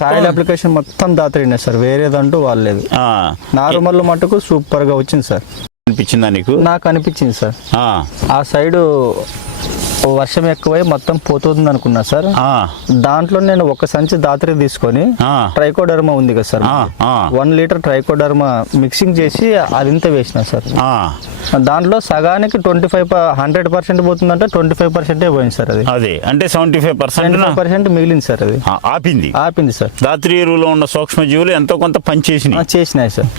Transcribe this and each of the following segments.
Soil application మొత్తం దాత్రినే sir. వేరేదంటూ వాళ్ళలేదు నార్మల్ మటుకు సూపర్గా వచ్చింది సార్. అనిపించిందా నీకు? నాకు అనిపించింది సార్. ఆ సైడు వర్షం ఎక్కువై మొత్తం పోతుంది అనుకున్నా సార్ దాంట్లో నేను ఒక సంచి దాత్రి తీసుకొని ట్రైకోడర్మా ఉంది కదా sir. One litre trichoderma mixing చేసి అదింత వేసిన సార్. దాంట్లో సగానికి ట్వంటీ ఫైవ్ హండ్రెడ్ పర్సెంట్ పోతుందంటే ట్వంటీ ఫైవ్ పర్సెంటే పోయింది సార్ అది. అదే. అంటే సెవెంటీ ఫైవ్ పర్సెంట్ పర్సెంట్ మిగిలింది సార్ అది. ఆపింది. ఆపింది సార్. దాత్రి ఎరువులో ఉన్న సూక్ష్మజీవులు ఎంతో కొంత ఆ, పనిచేసినాయి చేసినాయి సార్.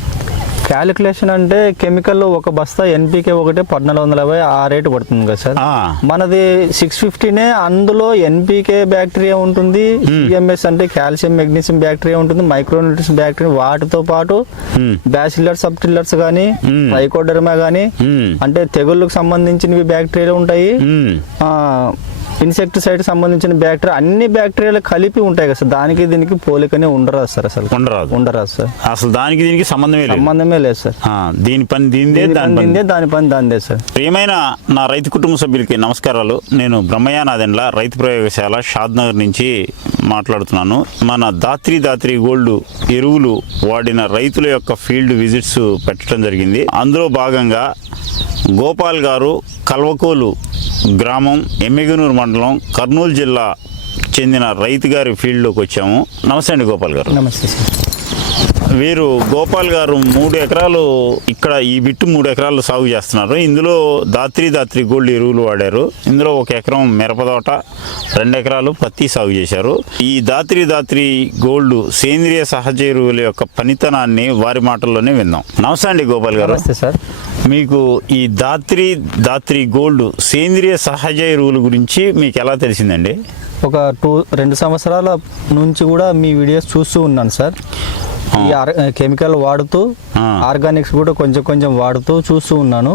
క్యాలిక్యులేషన్ అంటే కెమికల్ ఒక బస్తా ఎన్పికే ఒకటే పద్నాలుగు వందల యాభై ఆ రేటు పడుతుంది కదా సార్. మనది సిక్స్ ఫిఫ్టీనే అందులో ఎన్పికే బ్యాక్టీరియా ఉంటుంది సిఎంఎస్ అంటే కాల్షియం మెగ్నీషియం బ్యాక్టీరియా ఉంటుంది మైక్రోన్యూట్రిన్స్ బ్యాక్టీరియా వాటితో పాటు ఉమ్, బ్యాసిల్లర్ సబ్టిల్లర్స్ కానీ. ట్రైకోడర్మా కానీ అంటే తెగుళ్ళకు సంబంధించినవి బ్యాక్టీరియాలు ఉంటాయి. ఇన్సెక్టిసైడ్ సంబంధించిన బ్యాక్టీరియా అన్ని బ్యాక్టీరియాలు కలిపి ఉంటాయి కదా సార్. దానికి దీనికి పోలికనే ఉండరాదు సార్ అసలు. ఉండరాదు. ఉండరాదు సార్. అసలు దానికి దీనికి సంబంధమే లేదు. సంబంధమే లేదు సార్. దీని పని దీనిదే దీని పని దాని పని దానిదే సార్. ప్రియమైన నా రైతు కుటుంబ సభ్యులకి నమస్కారాలు. నేను బ్రహ్మయానాదెండ్ల రైతు ప్రయోగశాల షాద్నగర్ నుంచి మాట్లాడుతున్నాను. మన దాత్రి దాత్రి గోల్డ్ ఎరువులు వాడిన రైతుల యొక్క ఫీల్డ్ విజిట్స్ పెట్టడం జరిగింది. అందులో భాగంగా గోపాల్ గారు కల్వకోలు గ్రామం ఎమ్మిగనూరు మండలం కర్నూలు జిల్లా చెందిన రైతు గారి ఫీల్డ్లోకి వచ్చాము. నమస్తే అండి గోపాల్ గారు. నమస్తే సార్. వీరు గోపాల్ గారు మూడు ఎకరాలు ఇక్కడ ఈ బిట్టు మూడు ఎకరాలు సాగు చేస్తున్నారు. ఇందులో దాత్రి దాత్రి గోల్డ్ ఎరువులు వాడారు. ఇందులో ఒక ఎకరం మిరపదోట రెండు ఎకరాలు పత్తి సాగు చేశారు. ఈ దాత్రి దాత్రి గోల్డ్ సేంద్రియ సహజ ఎరువుల యొక్క పనితనాన్ని వారి మాటల్లోనే విందాం. నమస్తే అండి గోపాల్ గారు. నమస్తే సార్. మీకు ఈ దాత్రి దాత్రి గోల్డ్ సేంద్రియ సహజ ఎరువుల గురించి మీకు ఎలా తెలిసిందండి? ఒక టూ రెండు సంవత్సరాల నుంచి కూడా మీ వీడియోస్ చూస్తూ ఉన్నాను సార్. ఈ కెమికల్ వాడుతూ. ఆర్గానిక్స్ కూడా కొంచెం కొంచెం వాడుతూ చూస్తూ ఉన్నాను.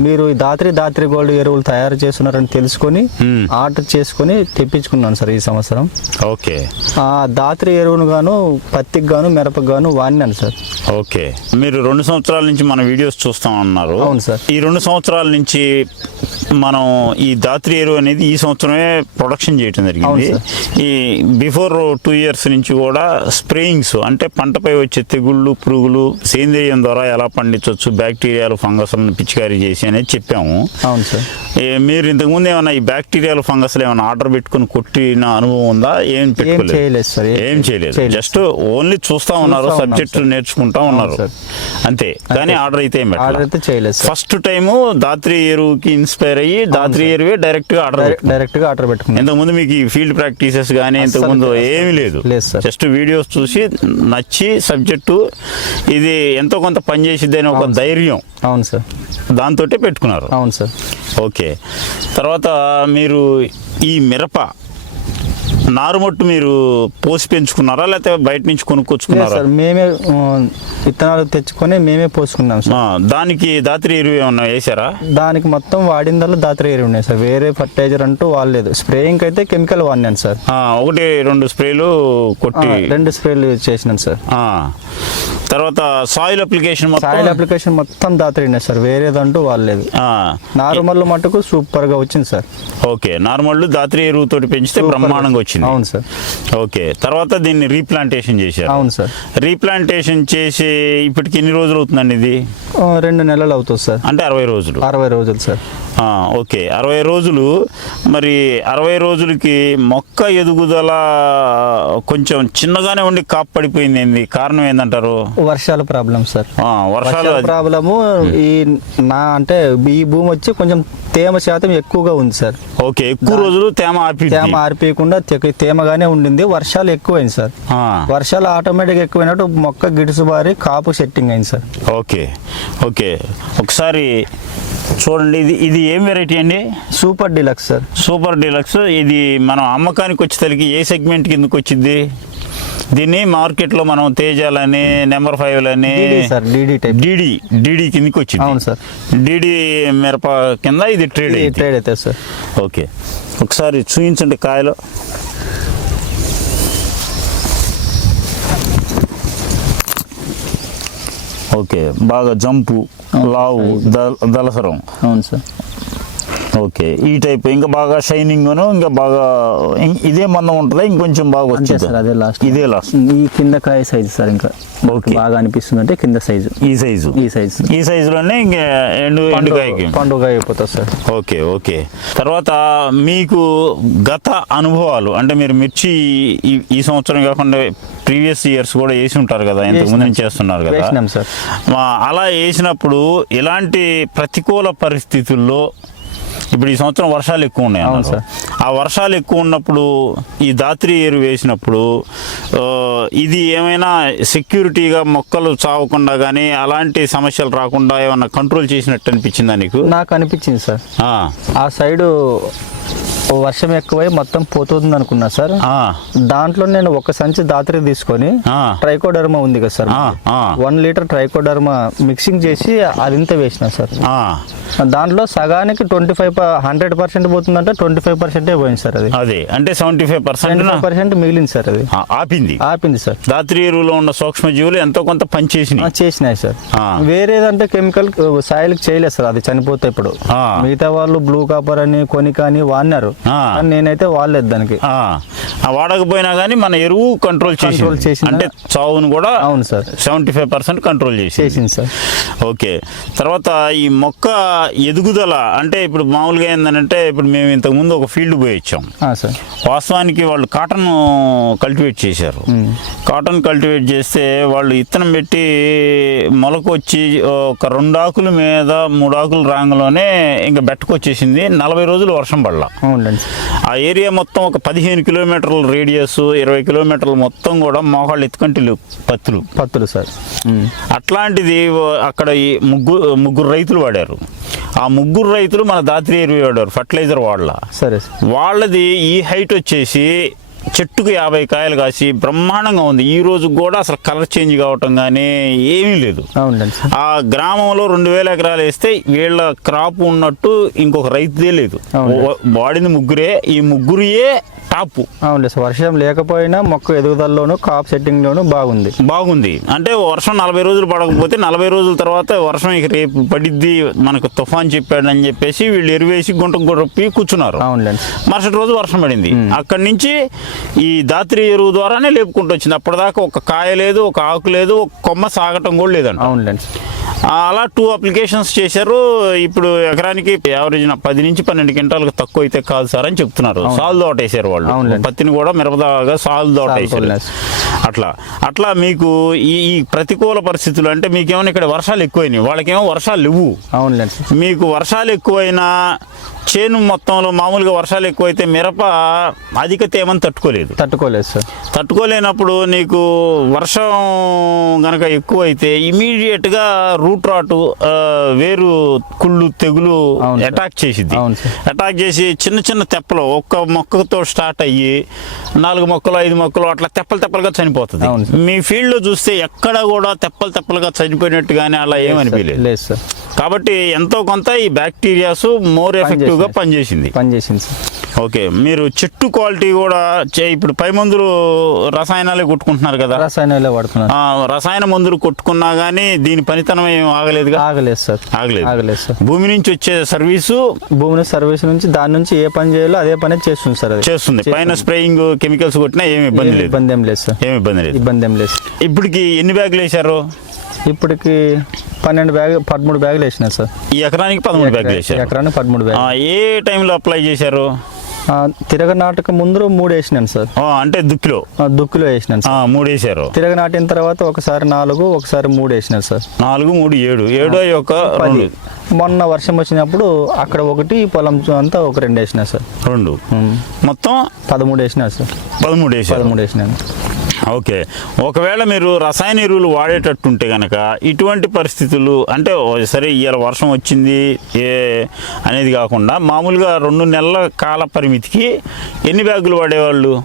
మీరు ఈ దాత్రి దాత్రి గోల్డ్ ఎరువులు తయారు చేస్తున్నారని తెలుసుకొని. ఆర్డర్ చేసుకొని తెప్పించుకున్నాను సార్ ఈ సంవత్సరం ఓకే ఆ దాత్రి ఎరువును గాను పత్తికి గాను మిరపకు గాను వాడినాను సార్ ఓకే. మీరు రెండు సంవత్సరాల నుంచి మన వీడియోస్ చూస్తాం అన్నారు అవును సార్. ఈ రెండు సంవత్సరాల నుంచి మనం ఈ దాత్రి ఎరువు అనేది ఈ సంవత్సరమే ప్రొడక్షన్ చేయటం జరిగింది. ఈ బిఫోర్ టూ ఇయర్స్ నుంచి కూడా స్ప్రేయింగ్స్ అంటే పంటపై వచ్చే తెగుళ్ళు పురుగులు సేంద్రియం ద్వారా ఎలా పండించవచ్చు బ్యాక్టీరియాలు ఫంగస్లను పిచికారీ చేసి అనేది చెప్పాము. అవును సార్. మీరు ఇంతకుముందు ఏమైనా ఈ బ్యాక్టీరియాలు ఫంగస్లు ఏమైనా ఆర్డర్ పెట్టుకుని కొట్టిన అనుభవం ఉందా? ఏం పెట్టుకోలేదు. చేయలేదు సార్. ఏం చేయలేదు. జస్ట్ ఓన్లీ చూస్తా ఉన్నారు ఉన్నాం సబ్జెక్ట్ సార్. నేర్చుకుంటా ఉన్నారు. సార్. అంతే. కానీ ఆర్డర్ అయితే ఏం ఆర్డర్ అయితే చేయలేదు ఫస్ట్ టైం దాత్రి ఎరువుకి ఇన్స్పైర్ అయ్యి దాత్రి ఎరువే డైరెక్ట్గా ఆర్డర్ డైరెక్ట్గా ఆర్డర్ పెట్టుకున్నాను ఇంతకుముందు మీకు ఈ ఫీల్డ్ ప్రాక్టీసెస్ కానీ ఇంతకుముందు. ఏమీ లేదు. జస్ట్ వీడియోస్ చూసి నచ్చి సబ్జెక్టు ఇది ఎంతో కొంత పనిచేసిద్ది అని ఒక ధైర్యం. అవును సార్. దాంతో పెట్టుకున్నారు. అవును సార్. ఓకే. తర్వాత మీరు ఈ మిరప నారుమట్టు మీరు పోసి పెంచుకున్నారా లేకపోతే బయట నుంచి కొనుక్కొచ్చుకున్నారా? సార్ మేమే విత్తనాలు తెచ్చుకొని మేమే పోసుకున్నాం సార్. దానికి దాత్రి ఎరువు ఏమన్నా వేసారా దానికి మొత్తం వాడిందల్లా దాత్రి ఎరువు ఉన్నాయి సార్. వేరే ఫర్టిలైజర్ అంటూ వాడలేదు. స్ప్రేయింగ్ అయితే కెమికల్ వాడినాను సార్. ఒకటి రెండు స్ప్రేలు కొట్టి రెండు స్ప్రేలు చేసినాను సార్. తర్వాత సాయిల్ అప్లికేషన్ సాయిల్ అప్లికేషన్ మొత్తం దాత్రినే సార్ వేరేదంటూ ఆ, నార్మల్ మటుకు సూపర్గా వచ్చింది సార్. ఓకే నార్మల్ దాత్రి ఎరువుతోటి పెంచితే Super. బ్రహ్మాండంగా వచ్చింది. అవును సార్. ఓకే తర్వాత దీన్ని రీప్లాంటేషన్ చేశారు. అవును సార్. రీప్లాంటేషన్ చేసి ఇప్పటికి ఎన్ని రోజులు అవుతుందండి ఇది? రెండు నెలలు అవుతుంది సార్. అంటే అరవై రోజులు. అరవై రోజులు సార్. ఓకే అరవై రోజులు. మరి అరవై రోజులకి మొక్క ఎదుగుదల కొంచెం చిన్నగానే ఉండి కాపు పడిపోయింది. ఏంది? కారణం ఏందంటారు? వర్షాల ప్రాబ్లం సార్. వర్షాలు ప్రాబ్లము ఈ నా అంటే ఈ భూమి వచ్చి కొంచెం తేమ శాతం ఎక్కువగా ఉంది సార్. ఓకే ఎక్కువ రోజులు తేమ ఆపి తేమ ఆరిపోయకుండా తేమగానే ఉండింది. వర్షాలు ఎక్కువైంది సార్. వర్షాలు ఆటోమేటిక్ ఎక్కువైనట్టు మొక్క గిడుసుబారి కాపు సెట్టింగ్ అయింది సార్. Okay okay. ఒకసారి చూడండి ఇది ఇది ఏం వెరైటీ అండి? Super deluxe sir. Super deluxe. ఇది మనం అమ్మకానికి వచ్చేసరికి ఏ సెగ్మెంట్ కిందకి వచ్చింది దీన్ని మార్కెట్లో మనం తేజాలని నెంబర్ ఫైవ్ అని DD sir DD type. DD DD కిందకి వచ్చింది. అవును సార్. డిడి మిరప కింద ఇది ట్రేడ్ ట్రేడ్ అవుతుంది సార్. ఓకే. ఒకసారి చూపించండి కాయలు. ఓకే బాగా జంపు లావు ద- దలసరం అవును సార్. ఓకే. ఈ టైప్ ఇంకా బాగా షైనింగ్ ఇంకా బాగా ఇదే మందం ఉంటుందా? ఇంకొంచెం బాగా వచ్చింది సార్ అదే లాస్ట్ ఇదే లాస్ట్ ఈ కింద కాయ సైజు సార్ ఇంకా. ఓకే. బాగా అనిపిస్తుంది అంటే కింద సైజు ఈ సైజు ఈ సైజు ఈ సైజులోనే ఇంకా ఎండు ఎండుకాయకి పండుగ అయిపోతుంది సార్. Okay okay. తర్వాత మీకు గత అనుభవాలు అంటే మీరు మిర్చి ఈ సంవత్సరం కాకుండా ప్రీవియస్ ఇయర్స్ కూడా వేసి ఉంటారు కదా ఇంతకు ముందు నుంచి చేస్తున్నారు కదా. అలా వేసినప్పుడు ఎలాంటి ప్రతికూల పరిస్థితుల్లో ఇప్పుడు ఈ సంవత్సరం వర్షాలు ఎక్కువ ఉన్నాయి అన్నారు. ఆ వర్షాలు ఎక్కువ ఉన్నప్పుడు ఈ దాత్రి ఎరువు వేసినప్పుడు ఇది ఏమైనా సెక్యూరిటీగా మొక్కలు చావకుండా కానీ అలాంటి సమస్యలు రాకుండా ఏమైనా కంట్రోల్ చేసినట్టు అనిపించిందా నీకు? నాకు అనిపించింది సార్. ఆ సైడు వర్షం ఎక్కువై మొత్తం పోతుంది అనుకున్నా సార్ దాంట్లో నేను ఒక సంచి దాత్రి తీసుకొని ట్రైకోడర్మా ఉంది కదా sir. One litre trichoderma mixing చేసి అదింత వేసిన సార్. దాంట్లో సగానికి ట్వంటీ ఫైవ్ హండ్రెడ్ పర్సెంట్ పోతుందంటే ట్వంటీ ఫైవ్ పర్సెంటే పోయింది సార్ అది. అదే. అంటే సెవెంటీ ఫైవ్ పర్సెంట్ పర్సెంట్ మిగిలింది సార్ అది. ఆపింది. ఆపింది సార్. దాత్రి ఎరువులో ఉన్న సూక్ష్మజీవులు ఎంతో కొంత ఆ, పనిచేసినాయి చేసినాయి సార్. వేరేదంటే కెమికల్ సాయిల్కి చేయలేదు సార్ అది చనిపోతే ఇప్పుడు. మిగతా వాళ్ళు బ్లూ కాపర్ అని కొనిక అని వాడినారు. కానీ నేనైతే వాడలేదు దానికి. వాడకపోయినా కానీ మన ఎరువు కంట్రోల్ చేసి? అంటే చావును కూడా అవును sir. Seventy five percent control చేసి చేసింది సార్. ఓకే. తర్వాత ఈ మొక్క ఎదుగుదల అంటే ఇప్పుడు మామూలుగా ఏంటంటే ఇప్పుడు మేము ఇంతకు ముందు ఒక ఫీల్డ్ పోయి వచ్చాం. ఆ, సార్. వాస్తవానికి వాళ్ళు కాటన్ కల్టివేట్ చేశారు. కాటన్ కల్టివేట్ చేస్తే వాళ్ళు ఇత్తనం పెట్టి మొలకు వచ్చి ఒక రెండు ఆకుల మీద మూడు ఆకులు రాంగలోనే ఇంకా బెట్టకొచ్చేసింది. నలభై రోజులు వర్షం పడలా. అవునండి ఆ ఏరియా మొత్తం ఒక పదిహేను కిలోమీటర్ల రేడియస్ ఇరవై కిలోమీటర్లు మొత్తం కూడా మోకాళ్ళు ఎత్తుకంటిలు పత్తులు. పత్తులు సార్. అట్లాంటిది అక్కడ ఈ ముగ్గురు ముగ్గురు రైతులు వాడారు. ఆ ముగ్గురు రైతులు మన దాత్రి ఎరువు వాడారు ఫర్టిలైజర్ సరే సార్. వాళ్ళది ఈ హైట్ వచ్చేసి చెట్టుకు యాభై కాయలు కాసి బ్రహ్మాండంగా ఉంది. ఈ రోజు కూడా అసలు కలర్ చేంజ్ కావటం కానీ ఏమీ లేదు. ఆ గ్రామంలో రెండు వేల ఎకరాలు వేస్తే వీళ్ళ క్రాప్ ఉన్నట్టు ఇంకొక రైతుదే లేదు. వాడింది ముగ్గురే ఈ ముగ్గురియే టాప్ అవునండి సార్ వర్షం లేకపోయినా మొక్క ఎదుగుదలలోను కాప్ సెట్టింగ్లోను బాగుంది. బాగుంది. అంటే వర్షం నలభై రోజులు పడకపోతే నలభై రోజుల తర్వాత వర్షం ఇక రేపు పడిద్ది మనకు తుఫాన్ చెప్పాడని చెప్పేసి వీళ్ళు ఎరువేసి గుంట గురప్పి కూర్చున్నారు. అవునండి మరుసటి రోజు వర్షం పడింది. అక్కడి నుంచి ఈ దాత్రి ఎరువు ద్వారానే లేపుకుంటూ వచ్చింది. అప్పటిదాకా ఒక కాయ లేదు ఒక ఆకు లేదు ఒక కొమ్మ సాగటం కూడా లేదంట. అవునండి అలా టూ అప్లికేషన్స్ చేశారు. ఇప్పుడు ఎకరానికి యావరేజ్ పది నుంచి పన్నెండు క్వింటాలకు తక్కువ అయితే కాదు సార్ అని చెప్తున్నారు. సాల్ దోట వేసారు వాళ్ళు. పత్తిని కూడా మిరపదాగా సాల్ దోట వేసారు. అట్లా. అట్లా మీకు ఈ ప్రతికూల పరిస్థితులు అంటే మీకేమైనా ఇక్కడ వర్షాలు ఎక్కువైనాయి. వాళ్ళకేమో వర్షాలు లేవు. అవునులేండి సార్. మీకు వర్షాలు ఎక్కువైనా చేను మొత్తంలో మామూలుగా వర్షాలు ఎక్కువైతే మిరప అధిక తేమని తట్టుకోలేదు. తట్టుకోలేదు సార్ తట్టుకోలేనప్పుడు నీకు వర్షం గనక ఎక్కువైతే ఇమీడియట్గా రూట్ రాటు వేరు కుళ్ళు తెగులు. Attack sir. అటాక్ చేసి చిన్న చిన్న తెప్పలు ఒక్క మొక్కతో స్టార్ట్ అయ్యి నాలుగు మొక్కలు ఐదు మొక్కలు అట్లా తెప్పలు తెప్పలుగా చనిపోతుంది. మీ ఫీల్డ్లో చూస్తే ఎక్కడ కూడా తెప్పలు తెప్పలుగా చనిపోయినట్టు కానీ అలా ఏమనిపించలేదు లేదు సార్ కాబట్టి ఎంతో కొంత ఈ బ్యాక్టీరియాస్ మోర్ ఎఫెక్టివ్ గా పనిచేసింది. పని చేసింది సార్. ఓకే మీరు చెట్టు క్వాలిటీ కూడా చే- ఇప్పుడు పై మందులు రసాయనాలే కొట్టుకుంటున్నారు కదా? రసాయనాలే వాడుతున్నారు. రసాయన మందులు కొట్టుకున్నా కానీ దీని పనితనం ఏం ఆగలేదుగా ఆగలేదు సార్. ఆగలేదు. ఆగలేదు సార్. భూమి నుంచి వచ్చే సర్వీసు? భూమిని సర్వీస్ నుంచి దాని నుంచి ఏ పని చేయాలో అదే పని చేస్తుంది సార్ అది. చేస్తుంది. పైన స్ప్రేయింగ్ కెమికల్స్ కొట్టినా ఏమి ఇబ్బంది లేదు. ఇబ్బంది ఏం లేదు సార్. ఏమి ఇబ్బంది లేదు. ఇబ్బంది ఏం లేదు. ఇప్పటికి ఎన్ని బ్యాగులు వేశారు? ఇప్పటికి పన్నెండు బ్యాగ్ పదమూడు బ్యాగులు వేసిన సార్. ఈ ఎకరానికి పదమూడు బ్యాగులు వేశారు. ఎకరానికి పదమూడు బ్యాగ్ ఏ టైంలో అప్లై చేశారు? తిరగ నాటక ముందు మూడు వేసినాను సార్. అంటే దుక్కిలో? దుక్కులో వేసినాను సార్. మూడు వేశారు. తిరగ నాటిన తర్వాత ఒకసారి నాలుగు ఒకసారి మూడు వేసినాను సార్. నాలుగు మూడు ఏడు. ఏడో పది. రెండు. మొన్న వర్షం వచ్చినప్పుడు అక్కడ ఒకటి పొలం అంతా ఒక రెండు వేసిన సార్. రెండు. మొత్తం పదమూడు వేసిన సార్. పదమూడు వేశారు. పదమూడు వేసినాను. ఓకే. ఒకవేళ మీరు రసాయన ఎరువులు వాడేటట్టుంటే కనుక ఇటువంటి పరిస్థితులు అంటే సరే ఇవాళ వర్షం వచ్చింది ఏ అనేది కాకుండా మామూలుగా రెండు నెలల కాల పరిమితికి ఎన్ని బ్యాగులు వాడేవాళ్ళు?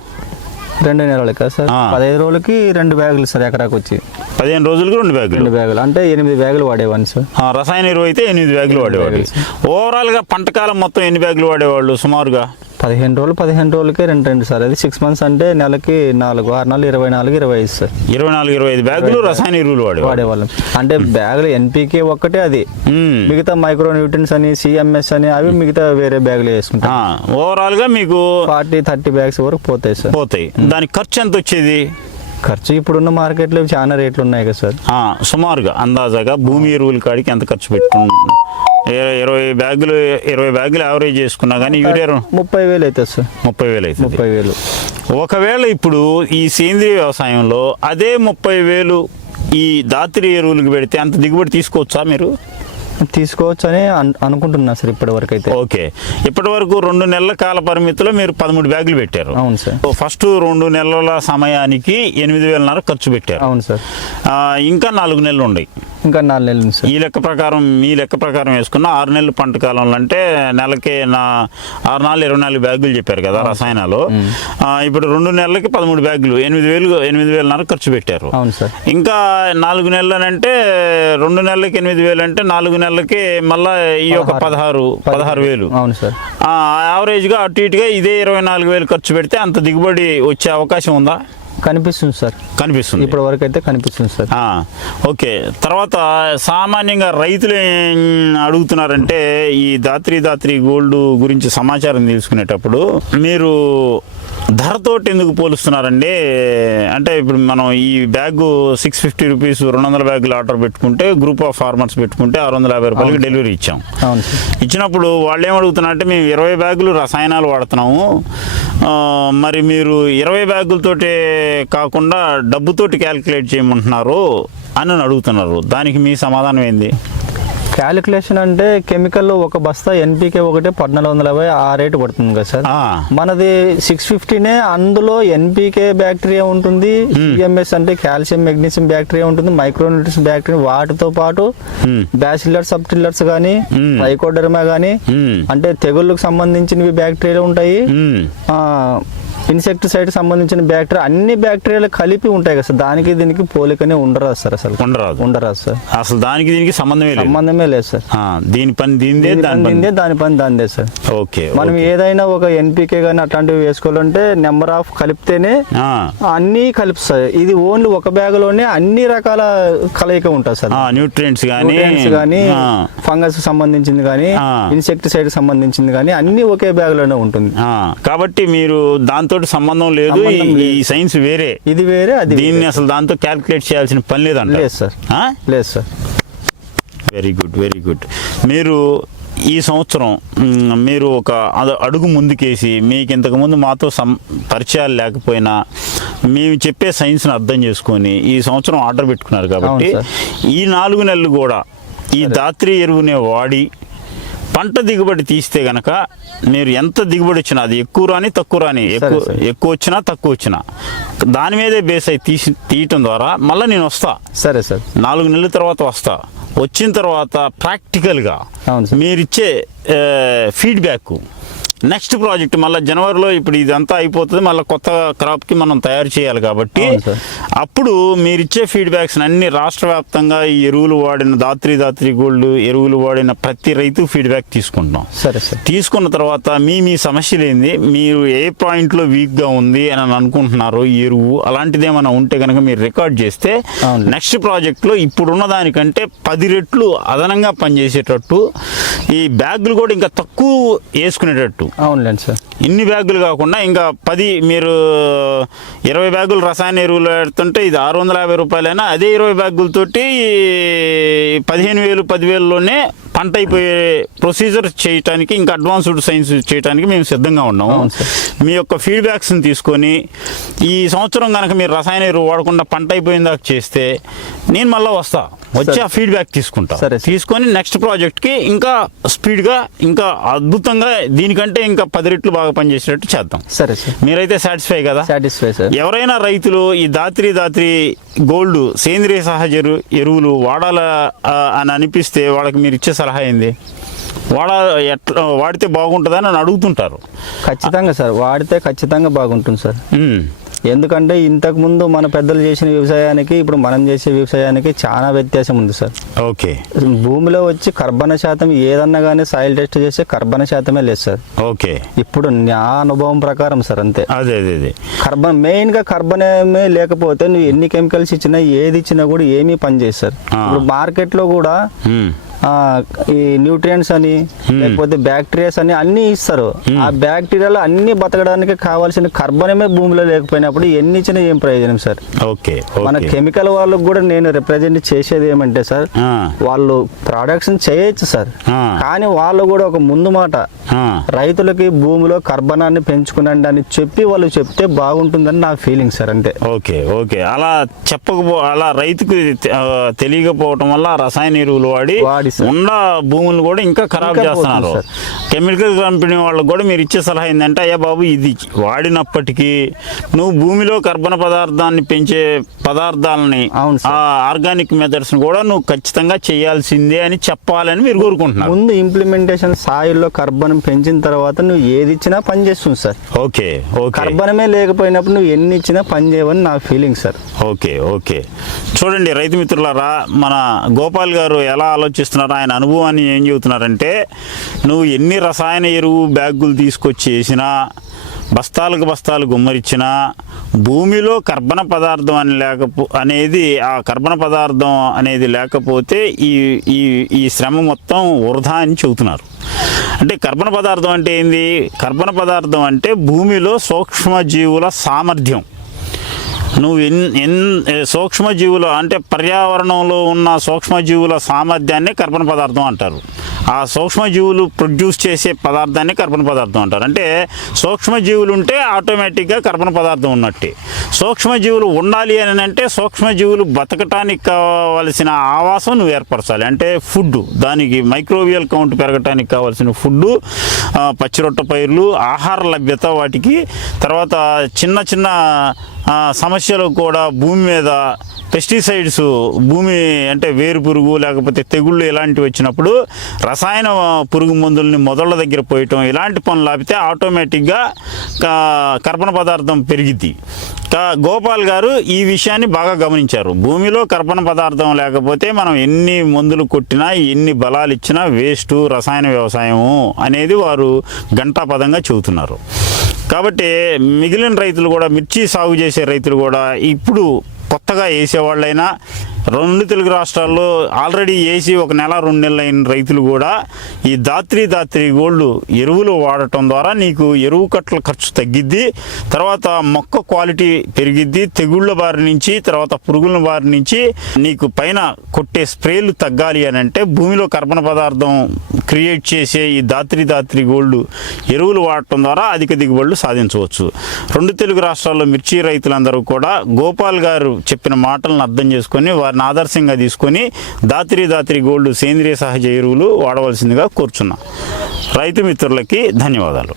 రెండు నెలలు కదా సార్? ఆ. పదహైదు రోజులకి రెండు బ్యాగులు సార్ ఎకరాకి వచ్చి. పదిహేను రోజులకు రెండు బ్యాగులు. రెండు బ్యాగులు. అంటే ఎనిమిది బ్యాగులు వాడేవాడిని సార్. రసాయన ఎరువు అయితే ఎనిమిది బ్యాగులు వాడేవాళ్ళు ఓవరాల్గా పంట కాలం మొత్తం ఎన్ని బ్యాగులు వాడేవాళ్ళు సుమారుగా? పదిహేను రోజులు పదిహేను రోజులకే రెండు రెండు సార్ అది సిక్స్ మంత్స్ అంటే నెలకి నాలుగు ఆరు నెలలు ఇరవై నాలుగు ఇరవై ఐదు సార్. ఇరవై నాలుగు ఇరవై ఐదు బ్యాగులు రసాయన ఎరువులు వాడేవాడు వాడేవాళ్ళం. అంటే బ్యాగులు ఎన్పికే ఒక్కటే అది. మ్మ్. మిగతా మైక్రో న్యూట్రియన్స్ అని సిఎంఎస్ అని అవి మిగతా వేరే బ్యాగులు వేసుకుంటాం. ఓవరాల్గా మీకు ఫార్టీ థర్టీ బ్యాగ్స్ వరకు పోతాయి సార్. పోతాయి. దానికి ఖర్చు ఎంత వచ్చేది? ఖర్చు ఇప్పుడున్న మార్కెట్లో చాలా రేట్లు ఉన్నాయి కదా సార్. సుమారుగా అందాజాగా భూమి ఎరువుల కాడికి ఎంత ఖర్చు పెట్టుకున్నా? ఇరవై బ్యాగులు ఇరవై బ్యాగులు యావరేజ్ చేసుకున్నా కానీ యూరియా ముప్పై వేలు అవుతుంది సార్. ముప్పై వేలు అవుతుంది. ముప్పై వేలు. ఒకవేళ ఇప్పుడు ఈ సేంద్రియ వ్యవసాయంలో అదే ముప్పై వేలు ఈ దాత్రి ఎరువులకు పెడితే అంత దిగుబడి తీసుకోవచ్చా మీరు? తీసుకోవచ్చు అని అన్- అనుకుంటున్నా సార్ ఇప్పటి వరకు అయితే ఓకే. ఇప్పటి వరకు రెండు నెలల కాల పరిమితిలో మీరు పదమూడు బ్యాగులు పెట్టారు. అవును సార్. ఫస్ట్ రెండు నెలల సమయానికి ఎనిమిది వేలన్నర ఖర్చు పెట్టారు. అవును సార్. ఇంకా నాలుగు నెలలు ఉన్నాయి ఇంకా నాలుగు నెలలు ఉంది సార్. ఈ లెక్క ప్రకారం మీ లెక్క ప్రకారం వేసుకున్న ఆరు నెలల పంట కాలంలో అంటే నెలకి నా ఆరు నాలుగు ఇరవై నాలుగు బ్యాగులు చెప్పారు కదా రసాయనాలు. ఇప్పుడు రెండు నెలలకి పదమూడు బ్యాగులు ఎనిమిది వేలు ఎనిమిది వేలన్నర ఖర్చు పెట్టారు. అవును సార్. ఇంకా నాలుగు నెలలు అంటే రెండు నెలలకి ఎనిమిది వేలు అంటే నాలుగు నెలలకి మళ్ళా ఈ యొక్క పదహారు. పదహారు వేలు. అవును సార్. ఆ, యావరేజ్గా అటు ఇటుగా ఇదే ఇరవై నాలుగు వేలు ఖర్చు పెడితే అంత దిగుబడి వచ్చే అవకాశం ఉందా? కనిపిస్తుంది సార్. కనిపిస్తుంది. ఇప్పటి వరకు అయితే కనిపిస్తుంది సార్. ఓకే. తర్వాత సామాన్యంగా రైతులు ఏం అడుగుతున్నారంటే ఈ దాత్రి దాత్రి గోల్డ్ గురించి సమాచారం తెలుసుకునేటప్పుడు మీరు ధరతోటి ఎందుకు పోలుస్తున్నారండి? అంటే ఇప్పుడు మనం ఈ బ్యాగ్ సిక్స్ ఫిఫ్టీ రూపీస్ రెండు వందల బ్యాగులు ఆర్డర్ పెట్టుకుంటే గ్రూప్ ఆఫ్ ఫార్మర్స్ పెట్టుకుంటే ఆరు వందల యాభై రూపాయలకి డెలివరీ ఇచ్చాం. ఇచ్చినప్పుడు వాళ్ళు ఏమడుగుతున్నారంటే మేము ఇరవై బ్యాగులు రసాయనాలు వాడుతున్నాము. మరి మీరు ఇరవై బ్యాగులతోటే కాకుండా డబ్బుతోటి క్యాలిక్యులేట్ చేయమంటున్నారు అని అడుగుతున్నారు. దానికి మీ సమాధానం ఏంది? క్యాలిక్యులేషన్ అంటే కెమికల్ ఒక బస్తా ఎన్పికే ఒకటే పద్నాలుగు వందల యాభై ఆ రేటు పడుతుంది కదా సార్. మనది సిక్స్ ఫిఫ్టీనే అందులో ఎన్పికే బ్యాక్టీరియా ఉంటుంది సిఎంఎస్ అంటే కాల్షియం మెగ్నీషియం బ్యాక్టీరియా ఉంటుంది మైక్రోన్యూట్రిన్స్ బ్యాక్టీరియా వాటితో పాటు మ్, బ్యాసిల్లర్ సబ్టిల్లర్స్ కానీ మ్. ట్రైకోడర్మా కానీ అంటే తెగుళ్ళకు సంబంధించినవి బ్యాక్టీరియాలు ఉంటాయి. ఇన్సెక్టిసైడ్ సంబంధించిన బ్యాక్టీరియా అన్ని బ్యాక్టీరియాలు కలిపి ఉంటాయి కదా సార్. దానికి దీనికి పోలికనే ఉండరాదు సార్ అసలు. ఉండరాదు. ఉండరాదు సార్. అసలు దానికి దీనికి సంబంధమే లేదు. సంబంధమే లేదు సార్. దీని పని దీనిదే దీని పని దాని పని దానిదే సార్. ఓకే మనం ఏదైనా ఒక ఎన్పికే కానీ అట్లాంటివి వేసుకోవాలంటే నెంబర్ ఆఫ్ కలిపితేనే అన్నీ కలుపుతాయి ఇది ఓన్లీ ఒక బ్యాగ్లోనే అన్ని రకాల కలయిక ఉంటుంది సార్. న్యూట్రియంట్స్ కానీ ఫంగస్ సంబంధించింది కానీ. ఇన్సెక్టిసైడ్ సంబంధించింది కానీ అన్ని ఒకే బ్యాగ్లోనే ఉంటుంది కాబట్టి మీరు దాంతో సంబంధం లేదు. ఈ-. సైన్స్ వేరే. ఇది వేరే అది దీన్ని. అసలు దాంతో క్యాల్కులేట్ చేయాల్సిన పని లేదంట. లేదు సార్. లేదు sir. Very good very good మీరు ఈ సంవత్సరం మీరు ఒక అడుగు ముందుకేసి మీకు ఇంతకుముందు మాతో సం పరిచయాలు లేకపోయినా మేము చెప్పే సైన్స్ని అర్థం చేసుకొని ఈ సంవత్సరం ఆర్డర్ పెట్టుకున్నారు కాబట్టి ఈ నాలుగు నెలలు కూడా ఈ దాత్రి ఎరువునే వాడి పంట దిగుబడి తీస్తే గనక మీరు ఎంత దిగుబడి వచ్చినా అది ఎక్కువ రాని తక్కువ రాని ఎక్కువ. ఎక్కువ వచ్చినా తక్కువ వచ్చినా దాని మీదే బేస్ అయి తీసి తీయటం ద్వారా మళ్ళీ నేను వస్తా సరే సార్ నాలుగు నెలల తర్వాత వస్తా వచ్చిన తర్వాత ప్రాక్టికల్గా సార్. మీరిచ్చే ఫీడ్బ్యాక్ నెక్స్ట్ ప్రాజెక్ట్ మళ్ళీ జనవరిలో ఇప్పుడు ఇదంతా అయిపోతుంది మళ్ళీ కొత్త క్రాప్కి మనం తయారు చేయాలి కాబట్టి. అప్పుడు మీరిచ్చే ఫీడ్బ్యాక్స్ అన్ని రాష్ట్ర వ్యాప్తంగా ఈ ఎరువులు వాడిన దాత్రి దాత్రి గోల్డ్ ఎరువులు వాడిన ప్రతి రైతు ఫీడ్బ్యాక్ తీసుకుంటాం సరే సార్ తీసుకున్న తర్వాత మీ మీ సమస్యలు ఏంది మీరు ఏ పాయింట్లో వీక్గా ఉంది అని అని అనుకుంటున్నారు ఈ ఎరువు అలాంటిది ఏమైనా ఉంటే కనుక మీరు రికార్డ్ చేస్తే. నెక్స్ట్ ప్రాజెక్ట్లో ఇప్పుడున్న దానికంటే పది రెట్లు అదనంగా పనిచేసేటట్టు ఈ బ్యాగులు కూడా ఇంకా తక్కువ వేసుకునేటట్టు అవునులేండి సార్. ఇన్ని బ్యాగులు కాకుండా ఇంకా పది మీరు ఇరవై బ్యాగులు రసాయన ఎరువులు పెడుతుంటే ఇది ఆరు వందల యాభై రూపాయలైనా అదే ఇరవై బ్యాగులతోటి పదిహేను వేలు పదివేలలోనే పంట అయిపోయే ప్రొసీజర్ చేయటానికి ఇంకా అడ్వాన్స్డ్ సైన్స్ చేయడానికి మేము సిద్ధంగా ఉన్నాము. మీ యొక్క ఫీడ్బ్యాక్స్ని తీసుకొని ఈ సంవత్సరం కనుక మీరు రసాయన ఎరువు వాడకుండా పంట అయిపోయిన దాకా చేస్తే నేను మళ్ళీ వస్తా. వచ్చి. ఆ ఫీడ్బ్యాక్ తీసుకుంటా. తీసుకొని నెక్స్ట్ ప్రాజెక్ట్కి ఇంకా స్పీడ్గా ఇంకా అద్భుతంగా దీనికంటే ఇంకా పది రెట్లు బాగా పనిచేసేటట్టు చేద్దాం. సరే సార్. మీరైతే సాటిస్ఫై కదా? Satisfy sir. ఎవరైనా రైతులు ఈ దాత్రి దాత్రి గోల్డ్ సేంద్రియ సహజ ఎరు- ఎరువులు వాడాల అని అనిపిస్తే వాళ్ళకి మీరు ఇచ్చే సలహా ఏంది? వాడ ఎట్లా వాడితే బాగుంటుందని అని అడుగుతుంటారు. ఖచ్చితంగా సార్ వాడితే ఖచ్చితంగా బాగుంటుంది సార్. ఎందుకంటే ఇంతకు ముందు మన పెద్దలు చేసిన వ్యవసాయానికి ఇప్పుడు మనం చేసే వ్యవసాయానికి చాలా వ్యత్యాసం ఉంది సార్. ఓకే. భూమిలో వచ్చి కర్బన శాతం ఏదన్నా కానీ సాయిల్ టెస్ట్ చేస్తే కర్బన శాతమే లేదు సార్. ఓకే. ఇప్పుడు నా అనుభవం ప్రకారం సార్ అంతే. అదే అదే కర్బన్ మెయిన్గా కర్బనమే లేకపోతే నువ్వు ఎన్ని కెమికల్స్ ఇచ్చినా ఏది ఇచ్చినా కూడా ఏమీ పని చేయదు సార్. ఇప్పుడు మార్కెట్లో కూడా ఈ న్యూట్రియంట్స్ అని లేకపోతే బ్యాక్టీరియాస్ అని అన్ని ఇస్తారు. ఆ బ్యాక్టీరియాలు అన్ని బతకడానికి కావాల్సిన కర్బనమే భూమిలో లేకపోయినప్పుడు ఎన్ని ఇచ్చినా ఏం ప్రయోజనం సార్ ఓకే మన కెమికల్ వాళ్ళకు కూడా నేను రిప్రజెంట్ చేసేది ఏమంటే సార్ వాళ్ళు ప్రొడక్షన్ చేయొచ్చు సార్. కానీ వాళ్ళు కూడా ఒక ముందు మాట రైతులకి భూమిలో కర్బనాన్ని పెంచుకునండి అని చెప్పి వాళ్ళు చెప్తే బాగుంటుందని నా ఫీలింగ్ సార్ అంతే. Okay okay. అలా చెప్పకపో అలా రైతుకు తెలియకపోవటం వల్ల రసాయన ఎరువులు వాడి వాడి. ఉన్న భూములు కూడా ఇంకా ఖరాబ్ చేస్తున్నారు. కెమికల్ కంపెనీ వాళ్ళకి కూడా మీరు ఇచ్చే సలహా ఏంటంటే అయ్యా బాబు ఇది వాడినప్పటికీ నువ్వు భూమిలో కర్బన పదార్థాన్ని పెంచే పదార్థాలని ఆర్గానిక్ మెథడ్స్ కూడా నువ్వు ఖచ్చితంగా చేయాల్సిందే అని చెప్పాలని మీరు కోరుకుంటున్నారు. ముందు ఇంప్లిమెంటేషన్ సాయిల్లో కర్బనం పెంచిన తర్వాత నువ్వు ఏది ఇచ్చినా పని చేస్తుంది సార్. Okay okay. కర్బనమే లేకపోయినప్పుడు నువ్వు ఎన్ని ఇచ్చినా పని చేయవని నా ఫీలింగ్ సార్. Okay okay. చూడండి రైతు మిత్రులారా మన గోపాల్ గారు ఎలా ఆలోచిస్తున్నారో ఆయన అనుభవాన్ని ఏం చెబుతున్నారంటే నువ్వు ఎన్ని రసాయన ఎరువు బ్యాగులు తీసుకొచ్చి వేసినా బస్తాలకు బస్తాలు గుమ్మరిచ్చినా భూమిలో కర్బన పదార్థం అని లేకపో అనేది ఆ కర్బన పదార్థం అనేది లేకపోతే ఈ ఈ ఈ శ్రమ మొత్తం వృధా అని చెబుతున్నారు. అంటే కర్బన పదార్థం అంటే ఏంది? కర్బన పదార్థం అంటే భూమిలో సూక్ష్మజీవుల సామర్థ్యం. నువ్వు ఎన్ ఎన్ సూక్ష్మజీవులు అంటే పర్యావరణంలో ఉన్న సూక్ష్మజీవుల సామర్థ్యాన్ని కర్బన పదార్థం అంటారు. ఆ సూక్ష్మజీవులు ప్రొడ్యూస్ చేసే పదార్థాన్ని కర్బన పదార్థం అంటారు. అంటే సూక్ష్మజీవులు ఉంటే ఆటోమేటిక్గా కర్బన పదార్థం ఉన్నట్టే. సూక్ష్మజీవులు ఉండాలి అని అంటే సూక్ష్మజీవులు బతకటానికి కావలసిన ఆవాసం నువ్వు ఏర్పరచాలి. అంటే ఫుడ్ దానికి మైక్రోవియల్ కౌంట్ పెరగటానికి కావాల్సిన ఫుడ్ పచ్చిరొట్ట పైర్లు ఆహార లభ్యత వాటికి తర్వాత చిన్న చిన్న సమస్యలు కూడా భూమి మీద పెస్టిసైడ్స్ భూమి అంటే వేరు పురుగు లేకపోతే తెగుళ్ళు ఇలాంటివి వచ్చినప్పుడు రసాయన పురుగు మందుల్ని మొదళ్ళ దగ్గర పోయటం ఇలాంటి పనులు ఆపితే ఆటోమేటిక్గా కర్బన పదార్థం పెరిగిద్ది. గోపాల్ గారు ఈ విషయాన్ని బాగా గమనించారు. భూమిలో కర్బన పదార్థం లేకపోతే మనం ఎన్ని మందులు కొట్టినా ఎన్ని బలాలు ఇచ్చినా వేస్ట్ రసాయన వ్యవసాయము అనేది వారు గంటాపదంగా చెబుతున్నారు. కాబట్టి మిగిలిన రైతులు కూడా మిర్చి సాగు చేసే రైతులు కూడా ఇప్పుడు కొత్తగా వేసేవాళ్ళైనా రెండు తెలుగు రాష్ట్రాల్లో ఆల్రెడీ వేసి ఒక నెల రెండు నెలలు అయిన రైతులు కూడా ఈ దాత్రి దాత్రి గోల్డ్ ఎరువులు వాడటం ద్వారా నీకు ఎరువు కట్టల ఖర్చు తగ్గిద్ది తర్వాత మొక్క క్వాలిటీ పెరిగిద్ది తెగుళ్ళ బారి నుంచి తర్వాత పురుగుల బారి నుంచి నీకు పైన కొట్టే స్ప్రేలు తగ్గాలి అని అంటే భూమిలో కర్బన పదార్థం క్రియేట్ చేసే ఈ దాత్రి దాత్రి గోల్డ్ ఎరువులు వాడటం ద్వారా అధిక దిగుబడులు సాధించవచ్చు. రెండు తెలుగు రాష్ట్రాల్లో మిర్చి రైతులందరూ కూడా గోపాల్ గారు చెప్పిన మాటలను అర్థం చేసుకొని వారిని ఆదర్శంగా తీసుకొని దాత్రి దాత్రి గోల్డ్ సేంద్రియ సహజ ఎరువులు వాడవలసిందిగా కోరుచున్నా. రైతు మిత్రులకి ధన్యవాదాలు.